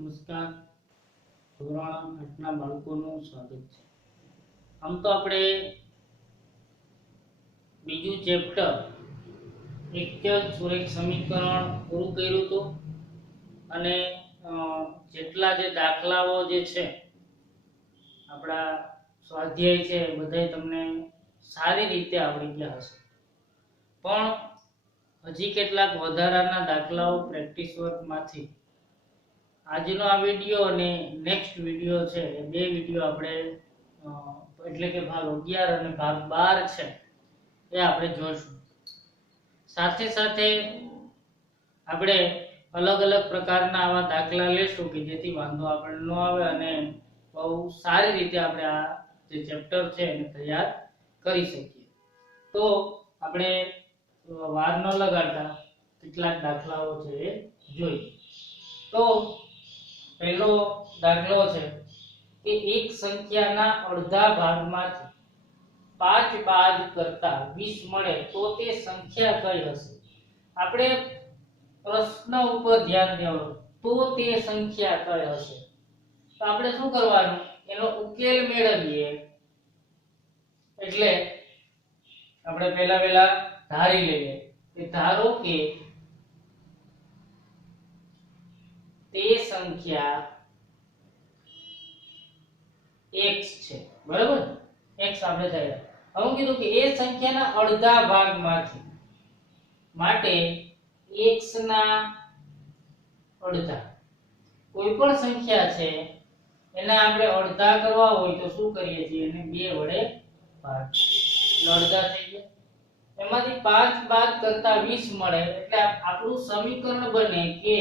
નમસ્કાર. ધોરણ 8 ના બાળકોનું સ્વાગત છે. આમ તો આપણે બીજું ચેપ્ટર એકચલ સુરેખ સમીકરણ પૂરું કર્યું હતું અને જેટલા જે દાખલાઓ જે છે આપણા સ્વાધ્યાય છે બધાય તમને સારી રીતે આવડી ગયા હશે, પણ હજી કેટલાક વધારાના દાખલાઓ પ્રેક્ટિસ વર્કમાંથી આજનો આ વિડિયો અને નેક્સ્ટ વિડિયો છે એ બે વિડિયો આપણે એટલે કે ભાગ 11 અને ભાગ 12 છે એ આપણે જોઈશું. સાથે સાથે આપણે અલગ અલગ પ્રકારના આવા દાખલા લેશું કે જેથી વાંધો આપણને ન આવે અને બહુ સારી રીતે આપણે આ જે ચેપ્ટર છે એને તૈયાર કરી શકીએ. તો આપણે વાર ન લગાડતા કેટલાક દાખલાઓ છે એ જોઈએ. તો પહેલો દાખલો છે કે એક સંખ્યાના અડધા ભાગમાંથી 5 બાદ કરતા 20 મળે તો તે સંખ્યા કઈ હશે? આપણે પ્રશ્ન ઉપર ધ્યાન દેવાનું, તો તે સંખ્યા કઈ હશે. તો આપણે શું કરવાનું, એનો ઉકેલ મેળવીએ. એટલે આપણે પહેલા ધારી લઈએ કે ધારો કે તે સંખ્યા x છે, બરાબર? x આપણે ધાર્યા. હવે હું કીધું કે એ સંખ્યાના અડધા ભાગમાંથી, માટે x ના અડધા, કોઈ પણ સંખ્યા છે એના આપણે અડધા કરવા હોય તો શું કરીએ છીએ, એને 2 વડે ભાગ, એટલે અડધા થઈ ગયા. એમાંથી 5 બાદ કરતા 20 મળે એટલે આપણું સમીકરણ બને કે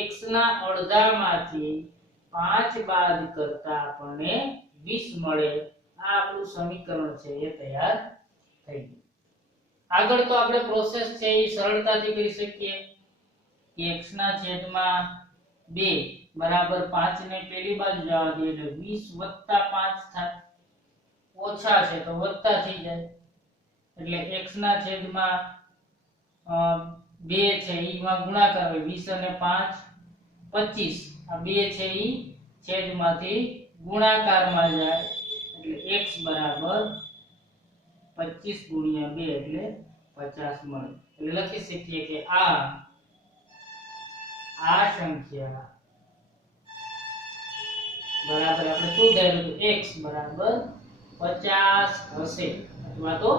x ના અડધામાંથી 5 બાદ કરતા આપણને 20 મળે. આ આપણું સમીકરણ છે એ તૈયાર થઈ ગયું. આગળ તો આપણે પ્રોસેસ છે એ સરળતાથી કરી શકીએ કે x ના છેદમાં 2 બરાબર 5 ને પેલી બાજુ જવા દઈએ એટલે 20 5 થાય, ઓછા છે તો વત્તા થઈ જાય એટલે x ના છેદમાં 2 છે ઈમાં ગુણાકાર હોય, 20 અને 5 25, આ 2 છે ઈ છેદમાંથી ગુણાકારમાં જાય એટલે x બરાબર 25 ગુણ્યા 2 એટલે 50 મળે. એટલે લખી શકીએ કે આ સંખ્યા બરાબર આપણે શું ધાર્યું કે x બરાબર 50 હશે અથવા તો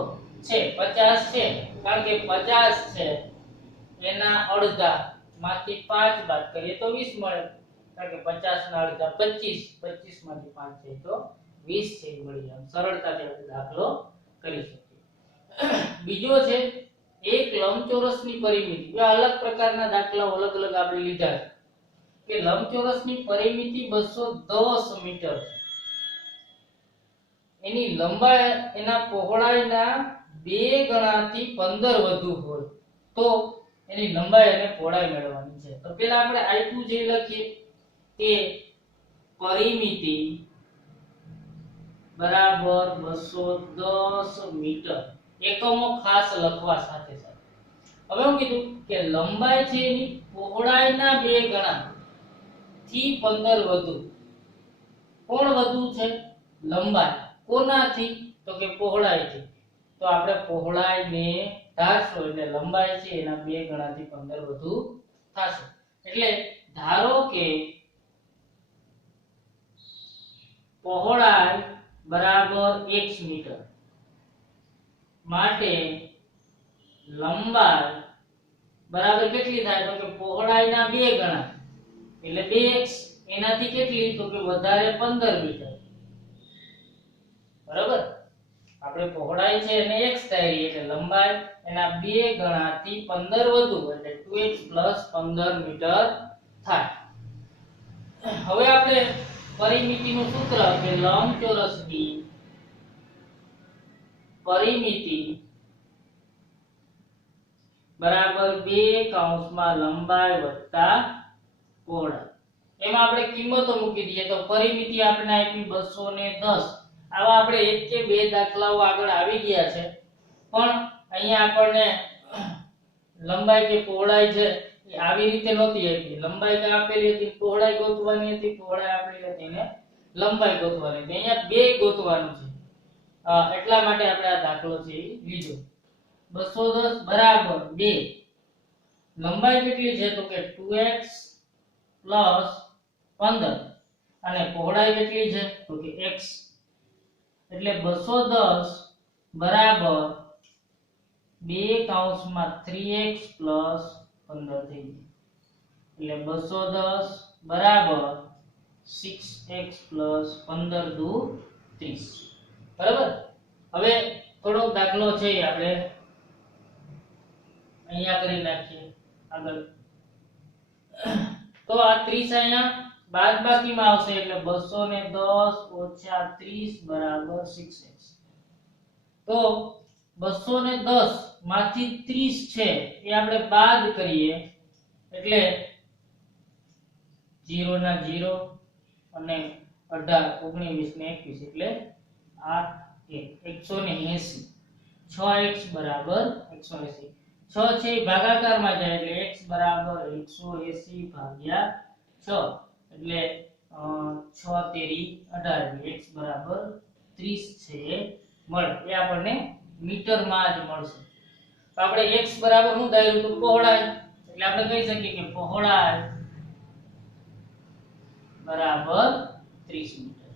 છે 50 છે, કારણ કે 50 છે એના અડધા માંથી 5 બાદ કરીએ તો 20 મળે, કારણ કે 50 ના અડધા 25, 25 માંથી 5 છે તો 20 છે મળી જાય. સરળતાથી આપણે દાખલો કરી શકીએ. બીજો છે એક લંબચોરસની પરિમિતિ. આ અલગ પ્રકારના દાખલાઓ અલગ અલગ આપણે લીધા છે કે લંબચોરસની પરિમિતિ 210 મીટર છે. એની લંબાઈ એના પહોળાઈના 2 ગણાથી 15 વધુ હોય તો એની લંબાઈ અને પહોળાઈ મેળવવાની છે. તો પહેલા આપણે આપ્યું જે લખીએ કે પરિમિતિ બરાબર 210 મીટર, એકમો ખાસ લખવા સાથે સાથે. હવે હું કીધું કે લંબાઈ છે એની પહોળાઈના 2 ગણા થી 15 વધુ. કોણ વધુ છે? લંબાઈ. કોનાથી? તો કે પહોળાઈથી. તો આપણે પહોળાઈને ધારશું એટલે લંબાઈ છે એના 2 ગણાથી 15 વધુ થશે. એટલે ધારો કે પહોળાઈ બરાબર 1 મીટર, માટે લંબાઈ બરાબર કેટલી થાય? તો કે પહોળાઈના 2 ગણા એટલે 2x, એનાથી કેટલી? તો કે વધારે 15 મીટર, બરાબર? આપણે પહોળાઈ છે એને x ધારી એટલે લંબાઈ એના 2 ગણાથી 15 વધુ એટલે 2x 15 મીટર થાય. હવે આપણે પરિમિતિનું સૂત્ર કે લંબચોરસની પરિમિતિ બરાબર 2 કૌંસમાં લંબાઈ વત્તા પહોળાઈ. એમાં આપણે કિંમતો મૂકી દઈએ તો પરિમિતિ આપણે આપી 210. આવા આપણે એક કે બે દાખલાઓ આગળ આવી ગયા છે, પણ અહીંયા આપણને લંબાઈ કે પહોળાઈ છે એ આવી રીતે નહોતી આપી, લંબાઈ કે આપેલી હતી, પહોળાઈ ગોતવાની હતી, પહોળાઈ આપેલી હતી ને લંબાઈ ગોતવાની હતી. અહીંયા બે ગોતવાનું છે, એટલા માટે આપણે આ દાખલો છે એ લીધો. 210 બરાબર 2. લંબાઈ કેટલી છે તો કે 2x 15 અને પહોળાઈ કેટલી છે તો કે x, એટલે 210 બરાબર 2 કૌંસમાં 3x 15 થઈ ગયું, એટલે 210 બરાબર 6x 15 દુ 30. બરાબર. હવે થોડોક દાખલો છે આપણે અહીંયા કરી નાખીએ આગળ. તો આ 30 અહીંયા બાદબાકીમાં આવશે, એટલે 210 - 30 બરાબર 6x. તો 210 માંથી 30 છે એ આપણે બાદ કરીએ, એટલે 0 ના 0 અને 18 19 ને 21, એટલે 8 180. 6x બરાબર 180. 6 છે એ ભાગાકારમાં જાય, એટલે x બરાબર 180 ભાગ્યા 6, એટલે 6 તેરી 18, x બરાબર 30 છે એ મળે. એ આપણને મીટરમાં જ મળશે. તો આપણે x બરાબર શું ધાર્યું તો પહોળાઈ, એટલે આપણે કહી શકીએ કે પહોળાઈ બરાબર 30 મીટર.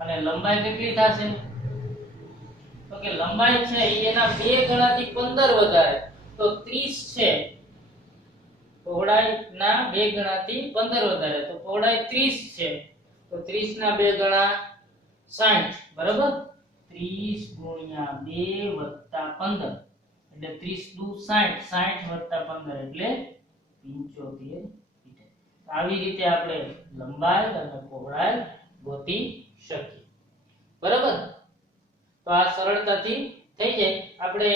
અને લંબાઈ કેટલી થશે તો કે લંબાઈ છે એના 2 ગણાથી 15 વધારે, તો 30 છે પહોળાઈ ના 2 ગણાથી 15 વધારે, તો પહોળાઈ 30 છે, તો 30 ના 2 ગણા 60. બરાબર. 30 ગુણ્યા 2 વત્તા 15, એટલે 30 દુ 60, 60 વત્તા 15 એટલે 75 મીટર. આવી રીતે આપણે લંબાઈ અને પહોળાઈ ગોતી શકીએ. બરાબર. તો આ સરળતાથી થઈ જાય. આપણે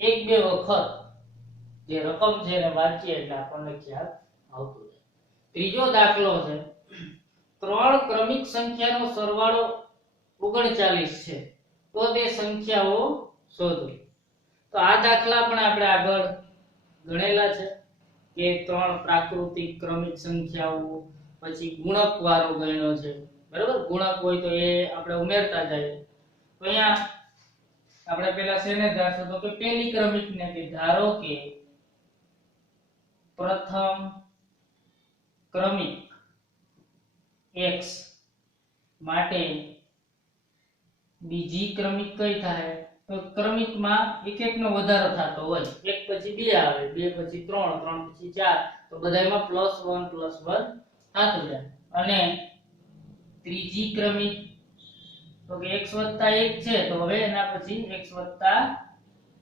એક બે વખત જે રકમ છે એને વાંચીએ એટલે આપણને ખ્યાલ આવતો જાય. ત્રીજો દાખલો છે, 3 ક્રમિક સંખ્યાનો સરવાળો 39 છે, તો તે સંખ્યાઓ શોધો. તો આ દાખલા પણ આપણે આગળ ગણેલા છે કે 3 પ્રાકૃતિક ક્રમિક સંખ્યાઓ, પછી ગુણક વાળો ગણ્યો છે. બરાબર. ગુણક હોય તો એ આપણે ઉમેરતા જઈએ. તો અહીંયા આપણે પહેલા શેને ધારશું તો કે પહેલી ક્રમિક ને કે ધારો કે પ્રથમ ક્રમિક x માટે બીજી ક્રમિક કઈ થાય તો ક્રમિકમાં એક એક નો વધારો થતો હોય, એક પછી 2 આવે, 2 પછી 3, 3 પછી 4, તો બધાયમાં +1 +1 થતું જાય. અને ત્રીજી ક્રમિક તો કે x + 1 છે, તો હવે એના પછી x +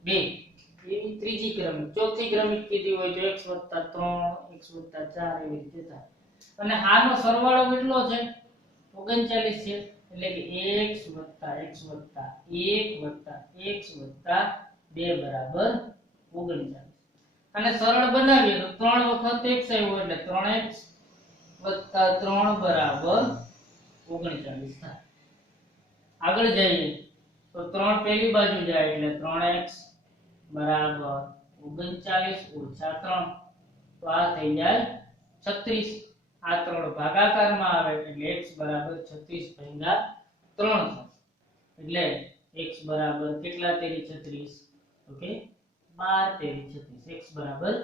2 એની ત્રીજી ક્રમિક. ચોથી ક્રમિક કીધી હોય તો x + 3 x + 4 એવી રીતે થાય. અને આનો સરવાળો કેટલો છે 39 છે, એટલે કે x + x + 1 + x + 2 બરાબર 39. અને સરળ બનાવીએ તો 3 વખત x આવ્યો એટલે 3x + 3 બરાબર 39 થાય. આગળ જઈએ તો 3 પહેલી બાજુ જાય એટલે 3x બરાબર 39 - 3, તો આ થઈ જાય 36. આ 3 ભાગાકારમાં આવે એટલે x બરાબર 36 ભાગ્યા 3 થાય, એટલે x બરાબર કેટલા તેરી 36 તો કે 12 તેરી 36, x બરાબર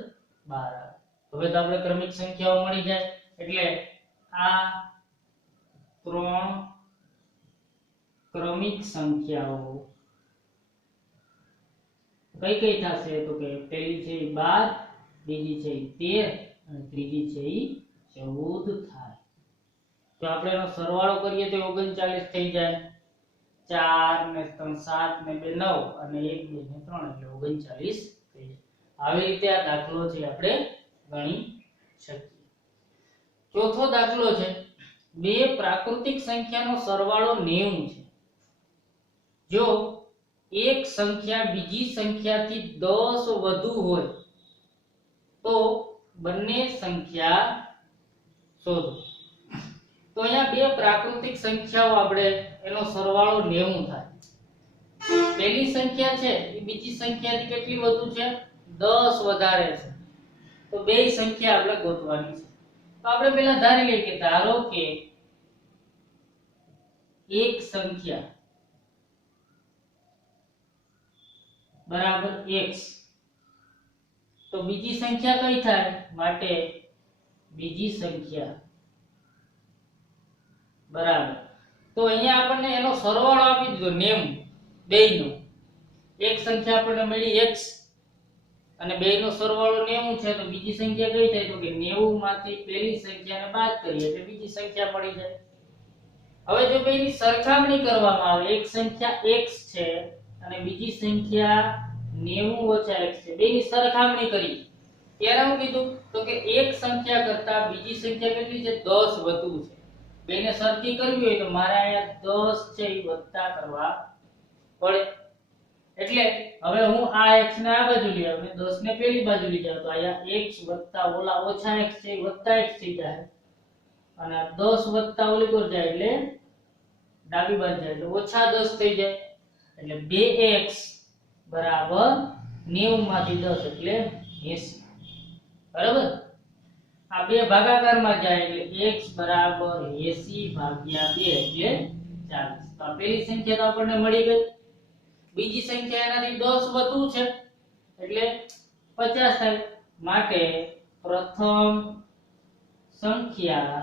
12. હવે તો આપણે ક્રમિક સંખ્યાઓ મળી જાય, એટલે આ 3 ક્રમિક સંખ્યાઓ કઈ કઈ થશે તો કે પહેલી છે 12, બીજી છે 13 અને ત્રીજી છે 14 થાય. તો આપણે એનો સરવાળો કરીએ તો 39 થઈ જાય. 4 ને 3 7 ને 2 9 અને 1 2 ને 3 એટલે 39 થઈ જાય. આવી રીતે આ દાખલો છે આપણે ગણી શકીએ. ચોથો દાખલો છે, બે પ્રાકૃતિક સંખ્યાનો સરવાળો 90 છે. જો એક સંખ્યા બીજી સંખ્યાથી 10 વધુ હોય તો બંને સંખ્યા શોધો. તો અહીંયા બે પ્રાકૃતિક સંખ્યાઓ આપણે એનો સરવાળો 90 થાય. પહેલી સંખ્યા છે એ બીજી સંખ્યાથી કેટલી વધુ છે 10 વધારે છે, તો બે સંખ્યા આપણે ગોતવાની છે. તો આપણે પહેલા ધારી લઈએ કે ધારો કે એક સંખ્યા બરાબર x, તો બીજી સંખ્યા કઈ થાય? માટે બીજી સંખ્યા બરાબર. તો અહીંયા આપણને એનો સરવાળો આપી દીધો 90 બેયનો. એક સંખ્યા આપણને મળી x અને બેયનો સરવાળો 90 છે, તો બીજી સંખ્યા કઈ થાય? તો કે 90 માંથી પહેલી સંખ્યાને બાદ કરીએ એટલે બીજી સંખ્યા મળી જાય. હવે જો બેયની સરખામણી કરવામાં આવે, એક સંખ્યા x છે અને બીજી સંખ્યા 90 - x છે, બેયની સરખામણી કરી ત્યારે હું કીધું તો કે એક સંખ્યા કરતા બીજી સંખ્યા કેટલી છે? 10 વધુ છે. બેને સરખી કરવી હોય તો મારે અહીંયા 10 છે એ વત્તા કરવા પડે. એટલે હવે હું આ x ને આ બાજુ લઈ આવું, 10 ને પેલી બાજુ લઈ જાવ, તો અહીંયા x વત્તા ઓલા ઓછા x છે એ વત્તા x થઈ જાય અને 10 વત્તા ઓલી પર જાય એટલે ડાબી બાજુ જાય એટલે ઓછા 10 થઈ જાય. એટલે 2x બરાબર 90 માંથી 10 એટલે 80. બરાબર. આ બે ભાગાકારમાં જાય એટલે x બરાબર 80/2 એટલે 40. તો આ પહેલી સંખ્યા તો આપણને મળી ગઈ. બીજી સંખ્યા એનાથી 10 વધુ છે એટલે 50 થાય. માટે પ્રથમ સંખ્યા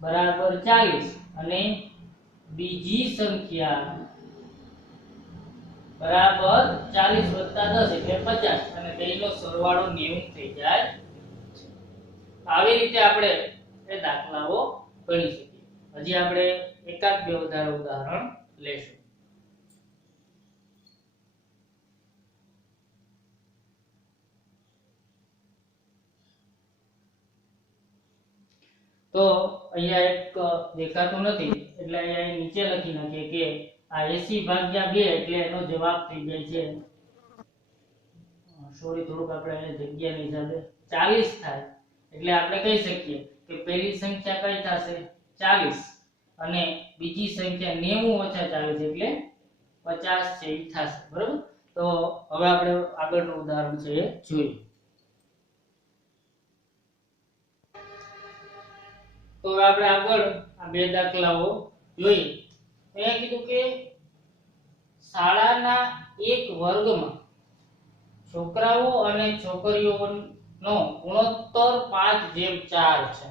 બરાબર 40 અને બીજી સંખ્યા બરાબર 40 + 10 એટલે 50 અને બેયનો સરવાળો 90 થઈ જાય. આવી રીતે આપણે એ દાખલાઓ ગણી શકીએ. હજી આપણે એકાદ બે વધારે ઉદાહરણ લેશું. તો અહીંયા એક દેખાતું નથી એટલે અહીંયા નીચે લખી નાખીએ કે આ 80/2 એટલે એનો જવાબ થઈ જાય છે, સોરી થોડુંક આપણે જગ્યાની હિસાબે 40 થાય. એટલે આપણે કહી શકીએ કે પહેલી સંખ્યા કઈ થશે? 40 અને બીજી સંખ્યા 90 - 40 એટલે 50 છે એ થશે. બરાબર. તો હવે આપણે આગળનું ઉદાહરણ છે એ જોઈએ. તો હવે આપણે આગળ આ બે દાખલાઓ જોઈએ. અહીંયા કીધું કે શાળાના એક વર્ગમાં છોકરાઓ અને છોકરીઓનો ગુણોત્તર 5:4 છે.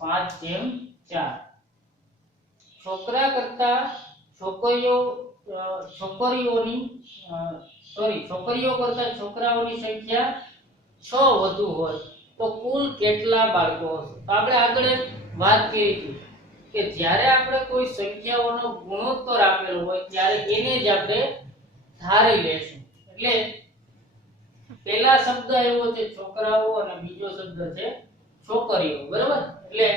5:4. છોકરા કરતા છોકરીઓ કરતા છોકરાઓની સંખ્યા 6 વધુ હોય તો કુલ કેટલા બાળકો હશે? તો આપણે આગળ વાત કરી હતી કે જ્યારે આપણે કોઈ સંખ્યાઓનો ગુણોત્તર આપેલો હોય ત્યારે એને જ આપણે ધારી લેશું. એટલે પહેલા શબ્દ આવ્યો છે છોકરાઓ અને બીજો શબ્દ છે છોકરીઓ. બરાબર. એટલે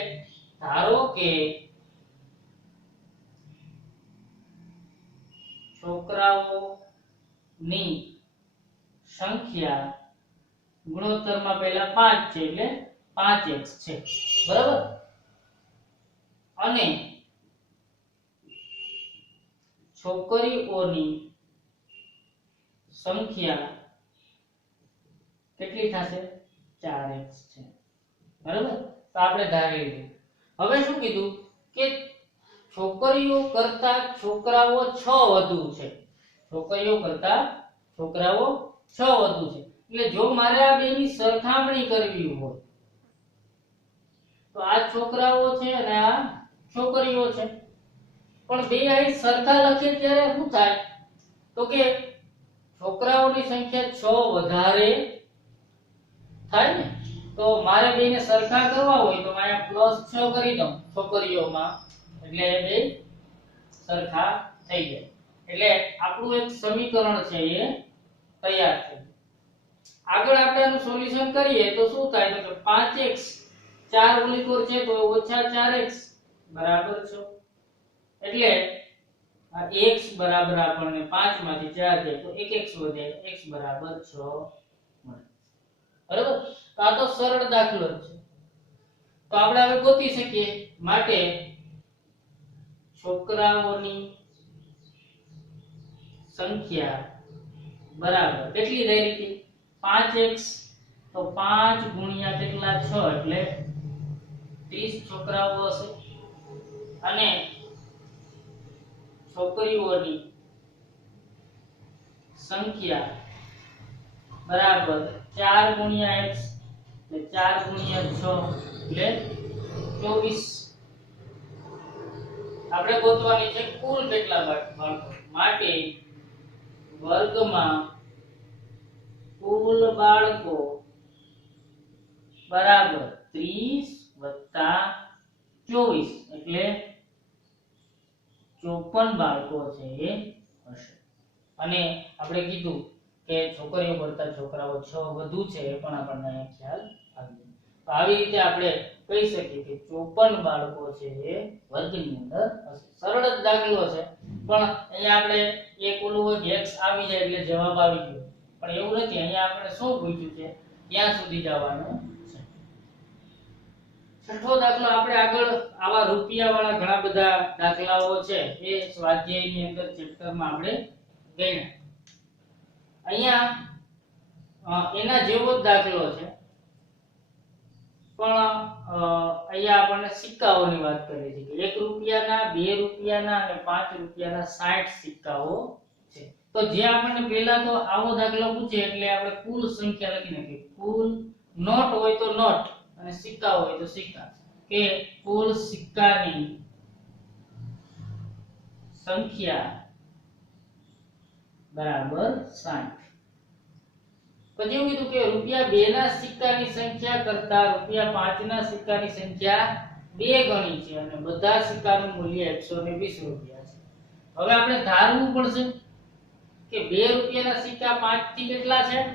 ધારો કે છોકરાઓની સંખ્યા ગુણોત્તરમાં પહેલા 5 છે એટલે 5x છે. બરાબર. અને છોકરીઓની સંખ્યા કેટલી થશે? 4x છે. બરાબર. તો આપણે ધારી લીધું. હવે શું કીધું કે છોકરીઓ કરતા છોકરાઓ 6 વધુ છે. છોકરીઓ કરતા છોકરાઓ 6 વધુ છે. એટલે જો મારે આ બેની સરખામણી કરવી હોય તો આ છોકરાઓ છે અને આ છોકરીઓ છે, પણ બે અહીં સરખા લખીએ ત્યારે શું થાય? તો કે છોકરાઓની સંખ્યા 6 વધારે થાય ને. તો મારે બેને સરખા કરવા હોય તો મારે +6 કરી દઉં છોકરીઓમાં એટલે બે સરખા થઈ જાય. એટલે આપણું એક સમીકરણ છે એ તૈયાર થઈ. આગળ આપણે આનું સોલ્યુશન કરીએ તો શું થાય? તો કે 5x 4 ઓલીકોર છે તો -4x બરાબર 6. એટલે આ x બરાબર આપણને 5 માંથી 4 જાય તો 1x વધે, x બરાબર 6 મળે. બરાબર. તો આ તો સરળ દાખલો છે. તો આપણે હવે ગોતી શકીએ. માટે છોકરાઓની સંખ્યા બરાબર કેટલી થઈ હતી? 5x. તો તો 5 ગુણ્યા કેટલા 6 એટલે 30 છોકરાઓ હશે અને છોકરીઓની સંખ્યા બરાબર 4 ગુણ્યા x એટલે 4 ગુણ્યા 6 એટલે 24 આપણે ગોતવાની છે કુલ કેટલા બાળકો માટે વર્ગમાં કુલ બાળકો બરાબર 30 + 24 એટલે 54 બાળકો છે એ હશે અને આપણે કીધું કે છોકરીઓ કરતા છોકરાઓ 6 વધુ છે એ પણ આપણને ખ્યાલ આવી તો આવી રીતે આપણે કહી શકીએ કે 54 બાળકો છે એ વર્ગની અંદર હશે સરળ જ દાખલો છે પણ અહીંયા આપણે એક ઓલું x આવી જાય એટલે જવાબ આવી ગયો પણ એવું નથી અહીંયા આપણે શું પૂછ્યું છે ત્યાં સુધી જવાનું છે છઠ્ઠો દાખલો આપણે આગળ આવા રૂપિયા વાળા ઘણા બધા દાખલાઓ છે એ સ્વાધ્યાયની અંદર ચેપ્ટરમાં આપણે ગણ્યા અહીંયા એના જેવો જ દાખલો છે પણ અહીંયા આપણને સિક્કાઓની વાત કરી છે કે 1 રૂપિયાના 2 રૂપિયાના અને 5 રૂપિયાના 60 સિક્કાઓ છે તો જે આપણને પહેલા તો આવો દાખલો પૂછે એટલે આપણે કુલ સંખ્યા લખી નાખીએ કુલ નોટ હોય તો નોટ અને સિક્કા હોય તો સિક્કા કે કુલ સિક્કાની સંખ્યા બરાબર 60 પછી એવું કીધું કે રૂપિયા 2 ના સિક્કાની સંખ્યા કરતા રૂપિયા 5 ના સિક્કાની સંખ્યા 2 ગણી છે અને બધા સિક્કાનું મૂલ્ય 120 રૂપિયા છે હવે આપણે ધારવું પડશે કે 2 રૂપિયાના સિક્કા 5 થી કેટલા છે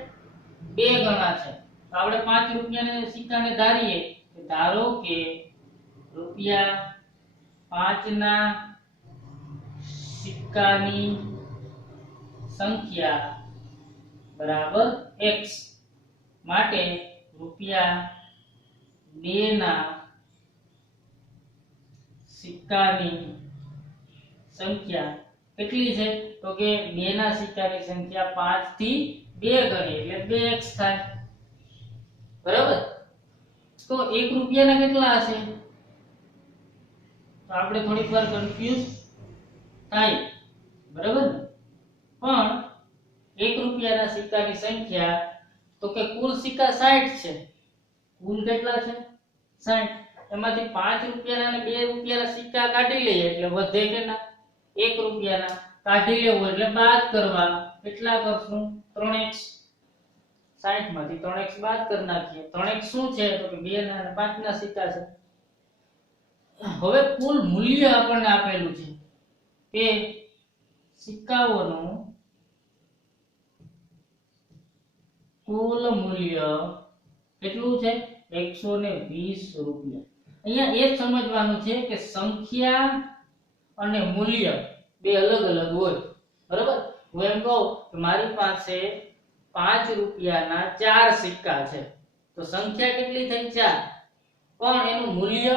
2 ગણા છે તો આપણે 5 રૂપિયાના સિક્કાને ધારીએ કે ધારો કે રૂપિયા 5 ના સિક્કાની સંખ્યા બરાબર x માટે રૂપિયા 2 ના સિક્કાની સંખ્યા કેટલી છે તો કે 2 ના સિક્કાની સંખ્યા 5 થી 2 ગણી એટલે 2x થાય બરાબર તો 1 રૂપિયાના કેટલા હશે તો આપણે થોડીક વાર કન્ફ્યુઝ થાય બરાબર પણ 1 રૂપિયાના સિક્કાની સંખ્યા તો કે કુલ સિક્કા 60 છે કુલ કેટલા છે 60 એમાંથી 5 રૂપિયાના અને 2 રૂપિયાના સિક્કા કાઢી લઈએ એટલે વધે કેટલા 1 રૂપિયાના કાઢી લેવું એટલે બાદ કરવા કેટલા કરશું 3x 60 માંથી 3x બાદ કરી નાખીએ 3x શું છે તો કે 2 ના અને 5 ના સિક્કા છે હવે કુલ મૂલ્ય આપણને આપેલું છે કે સિક્કાઓનું કુલ મૂલ્ય કેટલું છે 120 રૂપિયા અહીંયા એ સમજવાનું છે કે સંખ્યા અને મૂલ્ય બે અલગ અલગ હોય બરાબર હું એમ કહું કે મારી પાસે 5 રૂપિયાના 4 સિક્કા છે તો સંખ્યા કેટલી થઈ 4 પણ એનું મૂલ્ય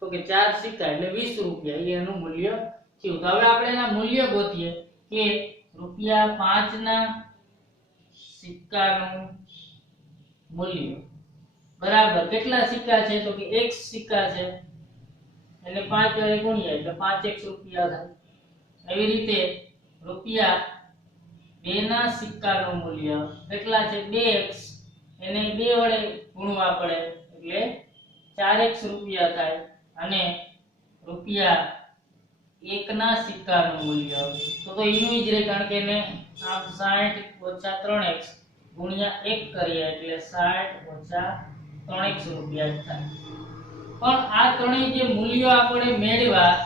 તો કે 4 સિક્કા એટલે 20 રૂપિયા એનું મૂલ્ય થયું તો હવે આપણે એના મૂલ્ય ગોતીએ કે રૂપિયા 5 ના સિક્કાનું મૂલ્ય બરાબર કેટલા સિક્કા છે તો કે x સિક્કા છે એટલે 5 વડે ગુણ્યા એટલે 5x રૂપિયા થાય એવી રીતે રૂપિયા 2 ના સિક્કાનું મૂલ્ય કેટલા છે 2x એને 2 વડે ગુણવા પડે એટલે 4x રૂપિયા થાય અને રૂપિયા 1 ના સિક્કાનું મૂલ્ય તો એનું જ રહે કારણ કે એને આમ 60 - 3x ગુણ્યા 1 કરીએ એટલે 60 - 3x રૂપિયા થાય પણ આ ત્રણેય જે મૂલ્યો આપણે મેળવ્યા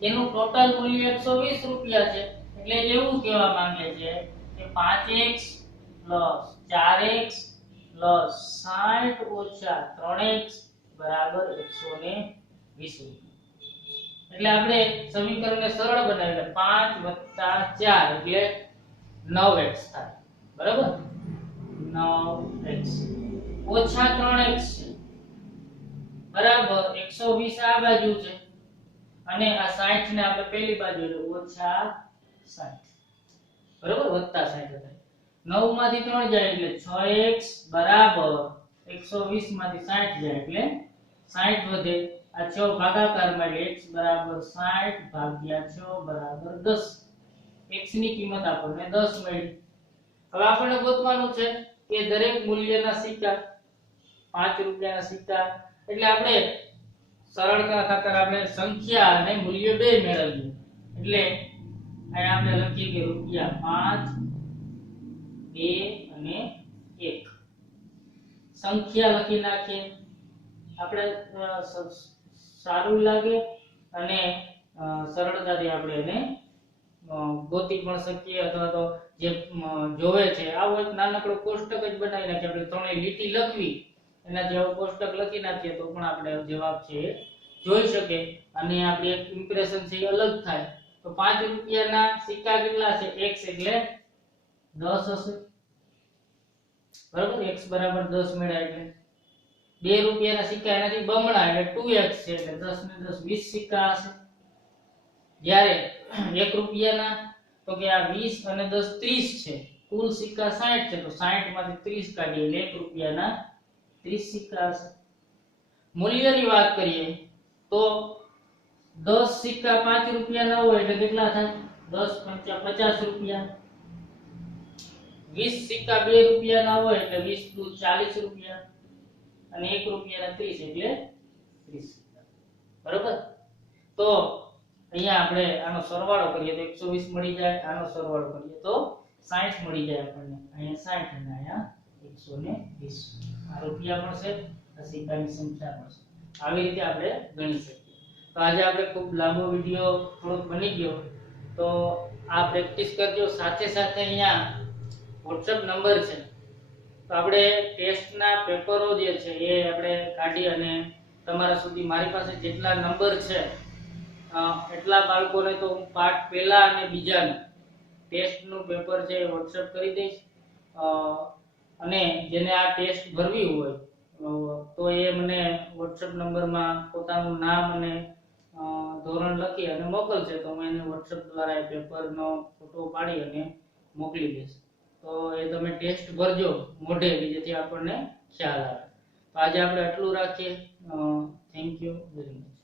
એનું ટોટલ મૂલ્ય 120 રૂપિયા છે એટલે એવું કહેવા માંગે છે કે 5x + 4x + 60 - 3x બરાબર 120 રૂપિયા એટલે આપણે સમીકરણને સરળ બનાવીએ 5 + 4 એટલે 9x થાય બરાબર 9x - 3x બરાબર 120 આ બાજુ છે અને આ 60 ને આપણે પહેલી બાજુ એટલે -60 બરાબર +60 થાય 9 માંથી 3 જાય એટલે 6x બરાબર 120 માંથી 60 જાય એટલે 60 વધે આ 6 ભાગાકારમાં એટલે x બરાબર 60 ભાગ્યા 6 બરાબર 10 x ની કિંમત આપણને 10 મળી હવે આપણને ગોતવાનું છે કે દરેક મૂલ્યના સિક્કા 5 રૂપિયાના સિક્કા એટલે આપણે સરળતા ખાતર આપણે સંખ્યા અને મૂલ્ય બે મેળવીએ એટલે અહીં આપણે લખીએ કે રૂપિયા 5 2 અને 1 સંખ્યા લખી નાખીએ આપણે સારું લાગે અને સરળતાથી આપણે એને ગોતી પણ શકીએ અથવા તો જે જોવે છે આવો એક નાનકડો કોષ્ટક જ બનાવી નાખીએ આપણે ત્રણેય લીટી લખવી એનાથી આવો કોષ્ટક લખી નાખીએ તો પણ આપણે જવાબ છે એ જોઈ શકે અને આપણી એક ઇમ્પ્રેશન છે એ અલગ થાય તો 5 રૂપિયાના સિક્કા કેટલા છે x એટલે 10 હશે બરાબર x બરાબર 10 મળ્યા એટલે 2 રૂપિયાના સિક્કા એનાથી બમણા એટલે 2x છે એટલે 10 ને 10 20 સિક્કા હશે જ્યારે 1 રૂપિયાના તો કે આ 20 અને 10 30 છે કુલ સિક્કા 60 છે તો 60 માંથી 30 કાઢીએ એટલે 1 રૂપિયાના 30 સિક્કા હશે મૂલ્યની વાત કરીએ તો 10 સિક્કા 5 રૂપિયાના હોય એટલે કેટલા થાય 10 પંચા 50 રૂપિયા 20 સિક્કા 2 રૂપિયાના હોય એટલે 20 દુ 40 રૂપિયા અને 1 રૂપિયાના 30 એટલે 30 સિક્કા બરોબર તો અહીંયા આપણે આનો સરવાળો કરીએ તો 120 મળી જાય આનો સરવાળો કરીએ તો 60 મળી જાય આપણને અહીંયા 60 અને અહીંયા 120 આ રૂપિયા મળશે આ સિક્કાની સંખ્યા મળશે આવી રીતે આપણે ગણી શકીએ તો આજે આપણે ખૂબ લાંબો વિડિયો થોડો બની ગયો તો આ પ્રેક્ટિસ કરજો સાથે સાથે અહીંયા WhatsApp નંબર છે તો આપણે ટેસ્ટના પેપરો જે છે એ આપણે કાઢી અને તમારા સુધી મારી પાસે જેટલા નંબર છે એટલા બાળકોને તો હું પાઠ પહેલા અને બીજાનું ટેસ્ટનું પેપર છે એ WhatsApp કરી દઈશ અને જેને આ ટેસ્ટ ભરવી હોય તો એ મને WhatsApp નંબરમાં પોતાનું નામ અને ધોરણ લખી અને મોકલશે તો હું એને WhatsApp દ્વારા એ પેપરનો ફોટો પાડી અને મોકલી દઈશ તો એ તમે ટેસ્ટ ભરજો મોઢે જેથી આપણને ખ્યાલ આવે તો આજે આપણે આટલું રાખીએ થેન્ક યુ વેરી મચ